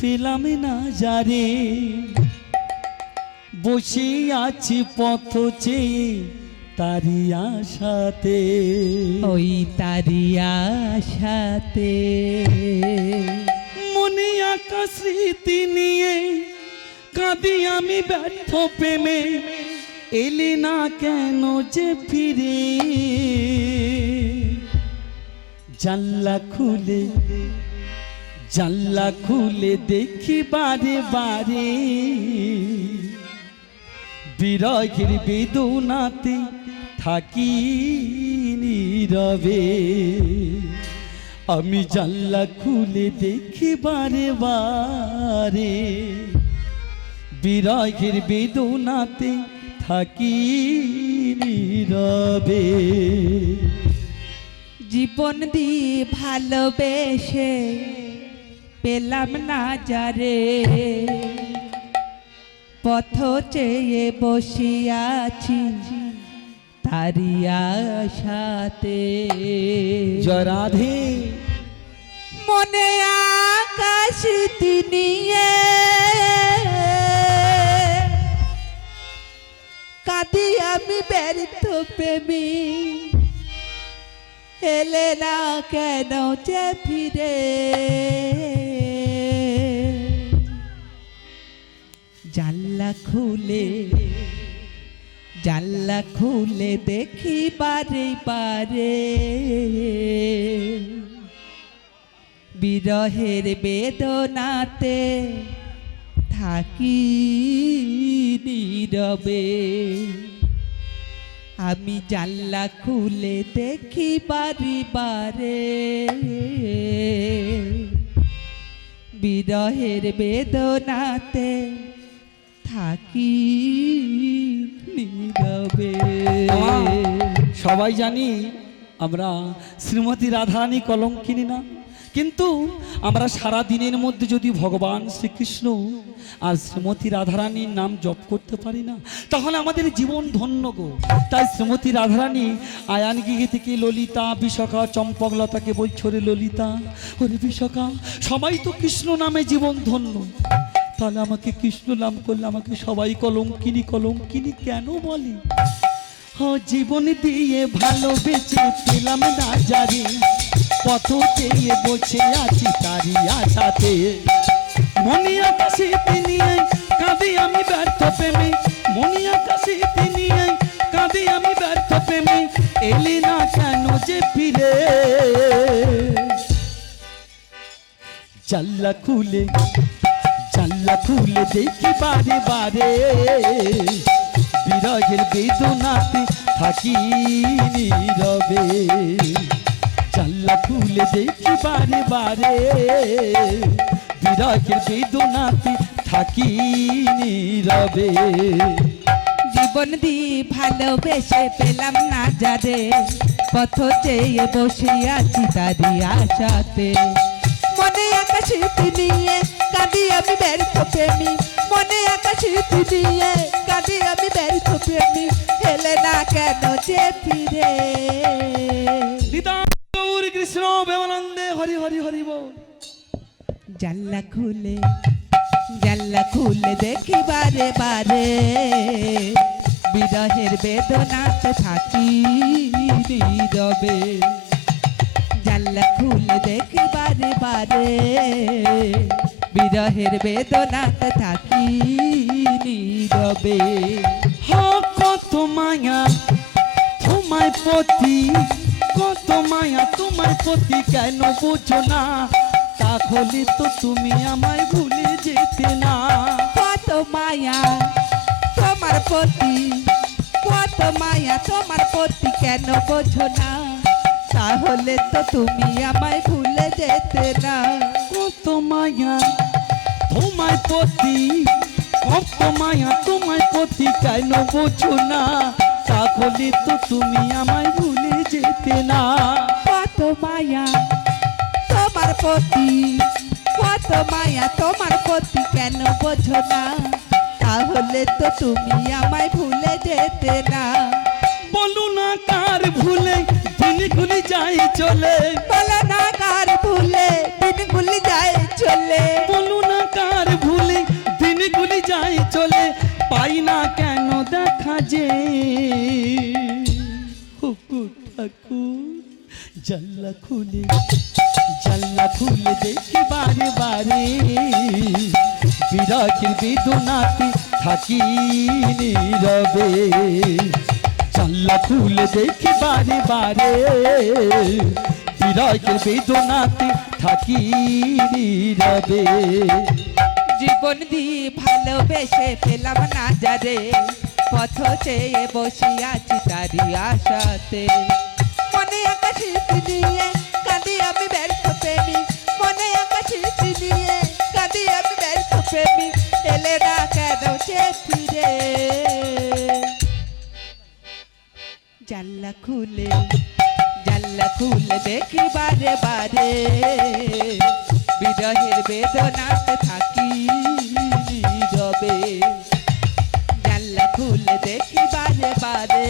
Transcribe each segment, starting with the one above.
পেলাম না যারে, বসে আছি পথ চেয়ে তারি আশাতে, ওই তারি আশাতে। মনে আঁকা স্মৃতি নিয়ে কাঁদি আমি ব্যর্থ প্রেমে, এলি না কেন যে ফিরে। জানলা খুলে দেখি বারে বারে, বিরহের বেদনাতে থাকি নীরবে। আমি জানলা খুলে দেখি বারে বারে, বিরহের বেদনাতে থাকি নীরবে। জীবন দিয়ে ভালোবেসে পেলাম না যারে, পথ চেয়ে বসিয়াছি তারি আশাতে। জয় রাধে। মনে আকাশ নিয়ে কাঁদি আমি ব্যর্থ প্রেমী, এলে না কেন যে ফিরে। জানলা খুলে দেখি বারে বারে, বিরহের বেদনাতে থাকি নীরবে। আমি জানলা খুলে দেখি বারে বারে, বিরহের বেদনাতে থাকি নীরবে। সবাই জানি আমরা শ্রীমতী রাধারানী কলঙ্কিনী না, কিন্তু আমরা সারা দিনের মধ্যে যদি ভগবান শ্রীকৃষ্ণ আর শ্রীমতী রাধারানীর নাম জপ করতে পারি না, তাহলে আমাদের জীবন ধন্য গো। তাই শ্রীমতী রাধারানী আয়ান গিগে থেকে ললিতা, বিশাখা, চম্পকলতাকে বলছো রে ললিতা, ওরে বিশাখা, সবাই তো কৃষ্ণ নামে জীবন ধন্য, তাহলে আমাকে কৃষ্ণ নাম করলে আমাকে সবাই কলঙ্কিনী কলঙ্কিনী কেন বলে? জীবন দিয়ে ভালোবেসে পেলাম না যারে, পথ চেয়ে বসে আছি তারি আশাতে। মনে আকাশে নিয়ে কাঁদি আমি ব্যর্থ প্রেমে, মনে আকাশে নিয়ে কাঁদি আমি ব্যর্থ প্রেমে, এলি না কেন যে ফিরে। জানলা খুলে দেখি বারে বারে, বিরহের বেদনাতে থাকি নীরবে। জানলা খুলে দেখি বারে বারে, বিরহের বেদনাতে থাকি নীরবে। জীবন দিয়ে ভালোবেসে পেলাম না যারে, পথ চেয়ে বসে আছি তারি আশাতে। মনে আকাশে নিয়ে কাঁদি আমি ব্যর্থ প্রেমী, মনে আকাশে নিয়ে কাঁদি আমি ব্যর্থ প্রেমী, হেলে না কেন যে ফিরে। গৌর কৃষ্ণ প্রেমানন্দে হরি হরি হরি বল। জানলা খুলে দেখি বারে বারে, বিরহের বেদনাতে থাকি নীরবে। জানলা খুলে দেখি বারে বারে, বিরহের বেদনাতে থাকি নীরবে। কত মায়া তোমায় প্রতি, কত মায়া তোমার প্রতি, কেন বোঝো না? তাহলে তো তুমি আমায় ভুলে যেতে না। কত মায়া তোমার প্রতি, কত মায়া তোমার প্রতি, কেন বোঝো না? তাহলে তো তুমি আমায় ভুলে যেতে না। কত মায়া তোমার প্রতি, কত মায়া তোমার প্রতি, কেন বোঝো না? তাহলে তো তুমি আমায় ভুলে যেতে না। কত মায়া তোমার প্রতি, কত মায়া তোমার প্রতি, কেন বোঝো না? তাহলে তো তুমি আমায় ভুলে যেতে না। বলো না কার ভুলে দিনগুলি যায় চলে, বলো না কার ভুলে দিনগুলি যায় চলে, বলো না সাজে হুকু ঠাকুর জানলা খুলে দেখি বারে বারে বিরাগের বেদনাতে থাকি নীরবে জানলা খুলে দেখি বারে বারে বিরাগের বেদনাতে থাকি নীরবে জীবন দিয়ে ভালোবেসে পেলাম না যারে পথ চেয়ে বসে আছি তারি আশাতে মনে আকাশে নিয়ে কাঁদি আমি ব্যর্থ প্রেমী মনে আকাশে নিয়ে কাঁদি আমি ব্যর্থ প্রেমী এলে না কেন সে ফিরে জানলা খুলে দেখি বারে বারে বিরহের বেদনাতে থাকি নীরবে জানলা খুলে দেখি বারে বারে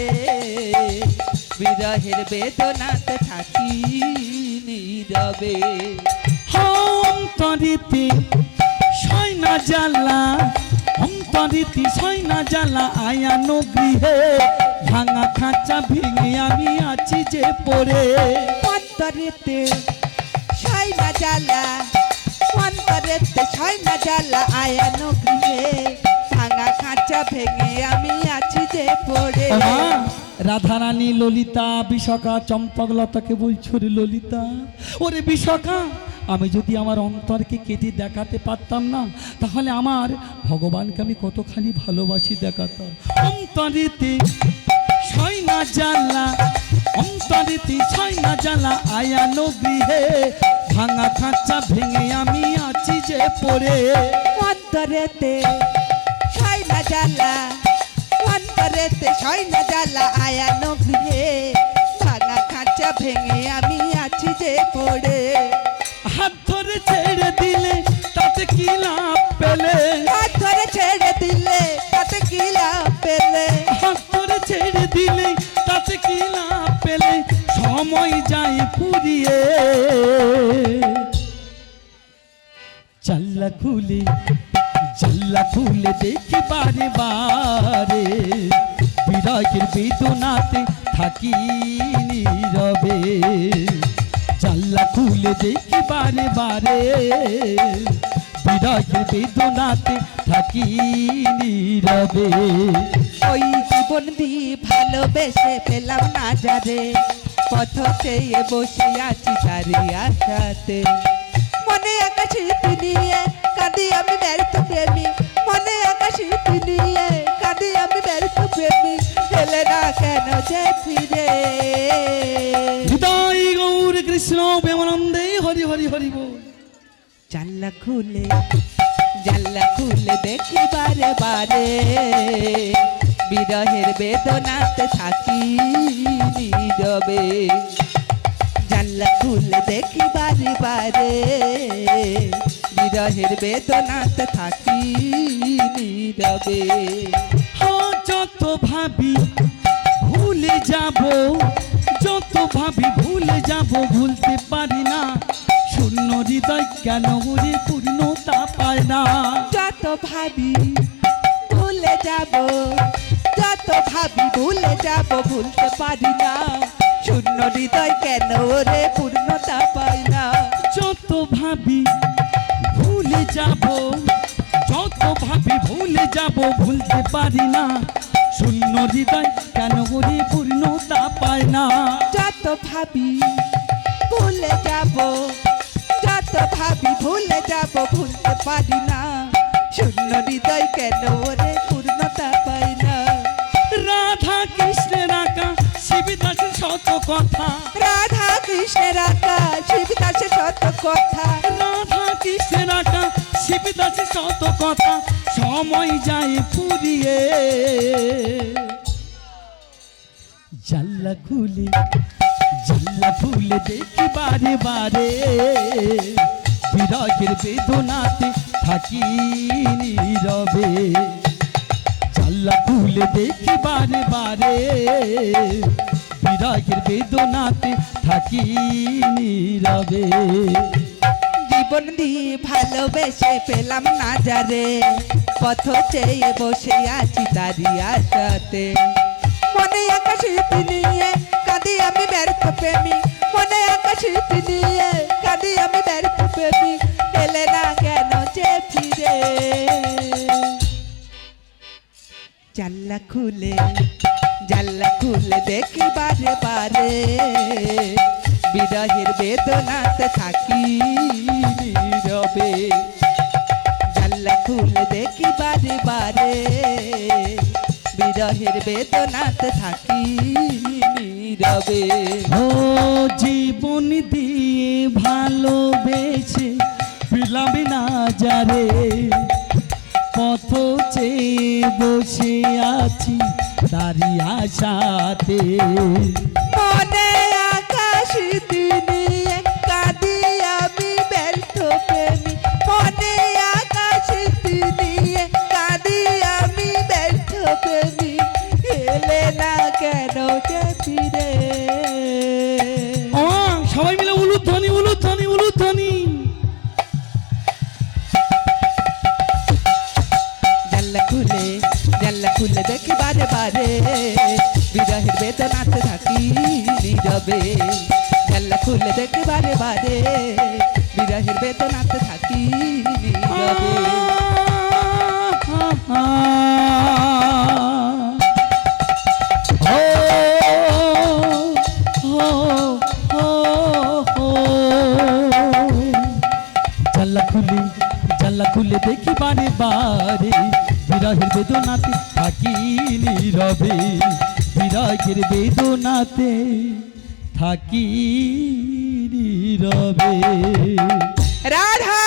বিরহের বেদনাতে থাকি নীরবে অন্তরিতে সয়না জ্বালা অন্তরিতে সয়না জ্বালা আয়ানো গৃহে ভাঙা খাঁচা ভেঙে আমি আছি যে পড়ে অন্তরেতে সয়না জ্বালা অন্তরেতে সয়না জ্বালা আয়ানো গৃহে ভাঙা খাঁচা ভেঙে আমি আছি যে পড়ে মা, রাধারানী ললিতা বিশাখা চম্পকলতাকে বলছো রে ললিতা ওরে বিশাখা আমি যদি আমার অন্তরকে কেটে দেখাতে পারতাম না তাহলে আমার ভগবানকে আমি কতখানি ভালোবাসি দেখাতাম অন্তরেতে সয়না জ্বালা অন্তরেতে সয়না জ্বালা আয়ানো গৃহে ভাঙা খাঁচা ভেঙে আমি আছি যে পড়ে অন্তরেতে সয়না জ্বালা অন্তরেতে সয়না জ্বালা আয়ানো গৃহে ভাঙা খাঁচা ভেঙে আমি আছি যে পড়ে হাত ধরে ছেড়ে দিলে তাতে কি লাভ পেলে হাত ধরে ছেড়ে দিলে তাতে কি লাভ পেলে হাত ধরে ছেড়ে দিলে তাতে কি লাভ পেলে সময় যায় ফুরিয়ে জানলা খুলে দেখি বারে বারে বিরাগের বেদনাতে থাকি নীরবে জানলা খুলে দেখি বারে বারে বিরাগের বেদনাতে থাকি নীরবে ওই জীবন দিয়ে ভালোবেসে পেলাম না যারে পথ চেয়ে বসে আছি তারি আশাতে মনে আকাশে নিয়ে কাঁদি আমি ব্যর্থ প্রেমী মনে আকাশে নিয়ে কাঁদি আমি ব্যর্থ প্রেমী এলে না কেন যে ফিরে হৃদয় গৌর কৃষ্ণ প্রেমানন্দে হরি হরি হরি বল জানলা খুলে দেখি বারে বারে বিরহের বেদনাতে থাকি নীরবে জানলা খুলে দেখি বারে বারে বিরহের বেদনাতে থাকি নীরবে যত ভাবি ভুলে যাব ভুলতে পারি না শূন্য হৃদয় কেন ওরে পূর্ণতা পায় না যত ভাবি ভুলে যাব ভুলতে পারি না শূন্য হৃদয় কেন ওরে পূর্ণতা পায় না যত ভাবি ভুলে যাব ভুলতে পারি না শূন্য হৃদয় কেন ওরে পূর্ণতা পায় না যত ভাবি ভুলে যাব ভুলতে পারি না শূন্য হৃদয় কেন ওরে পূর্ণতা পায় না রাধা কৃষ্ণের আঁকা শিবদাসের শত কথা রাধা কৃষ্ণের আঁকা শিবদাসের শত কথা রাধা কৃষ্ণের আঁকা শিবদাসের শত কথা সময় যায় ফুরিয়ে জানলা খুলে দেখি বারে বারে বিরাগের বেদনাতে থাকি নীরবে জানলা খুলে দেখি বারে বারে বিরাগের বেদনাতে থাকি নীরবে জীবন দিয়ে ভালোবেসে পেলাম না যারে, পথ চেয়ে বসে আছি তারি আশাতে। মনে আকাশে নিয়ে কাঁদি আমি ব্যর্থ প্রেমী, মনে আকাশে নিয়ে কাঁদি আমি ব্যর্থ প্রেমী, এলে না কেন যে ফিরে। জানলা খুলে দেখি বারে বারে, বিরহের বেদনাতে থাকি নীরবে। জানলা খুলে দেখি বারে বারে, বিরহের বেদনাতে থাকি নীরবে। ও জীবন দিয়ে ভালোবেসে পেলাম না যারে, পথ চেয়ে বসে আছি তারি আশাতে। মনে আকাশ নিয়ে কাঁদি আমি ব্যর্থ প্রেমী, মনে আকাশ নিয়ে কাঁদি আমি ব্যর্থ প্রেমী, এলে না কেন যে ফিরে। সবাই মিলে উলুধ্বনি উলুধ্বনি উলুধ্বনি। জানলা খুলে দেখি বারে বারে, বিরহের বেদনাতে থাকি নীরবে। জানলা খুলে দেখি বারে বারে, বিরহের বেদনাতে থাকি নীরবে। জানলা খুলে দেখি বারে বারে, বিরহের বেদনাতে থাকি নীরবে, বিরহের বেদনাতে থাকি নীরবে। রাধা